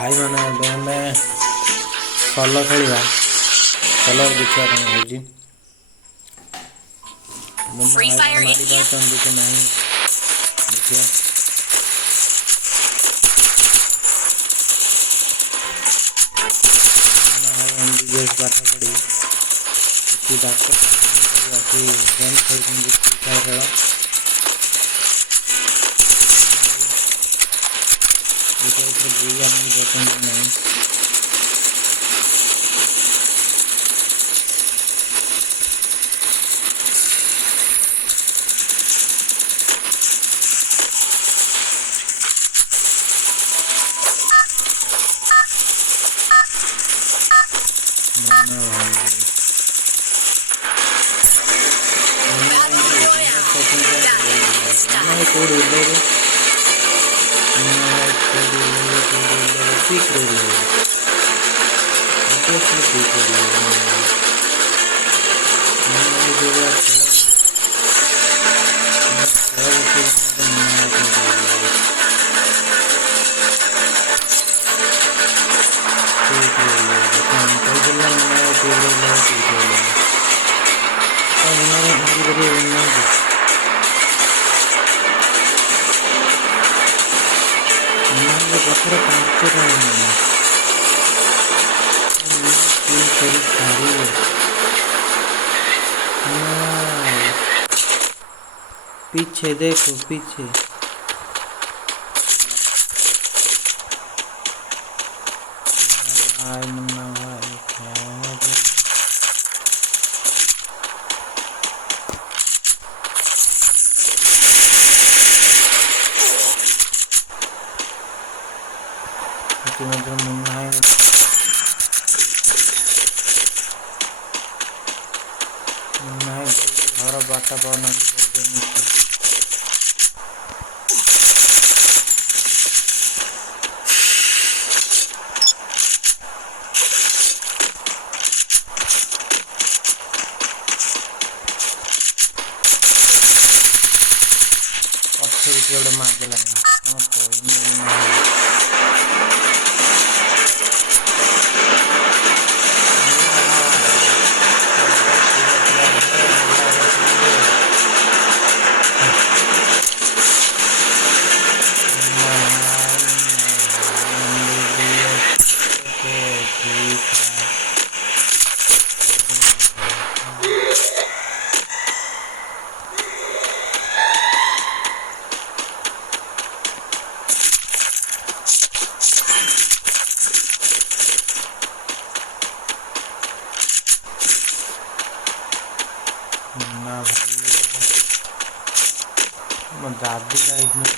भाई मैंने ଆମେ ସଲ ଖେଳିବା। ସଲ ଦେଖିବା କଣ ହେଉଛି। ମୁନା ଭାଇ ମାରି ପାରୁଛନ୍ତି କି ନାହିଁ ଦେଖିବା। ମୁନା ଭାଇ MBBS ପାଠ ପଢ଼ି କିଛି ଡାକ୍ତର ଆସି ଗେମ୍ ଖେଳୁଛନ୍ତି ଖେଳ। ଦେଖିବା ଏଥିରେ ଆମକୁ କରୁଛନ୍ତି ନାହିଁ। पीछे देखो पीछे भाई मुन्ना भाई मुन्ना है घर बाटा पाना गोटे मारदेला दादी का इसमें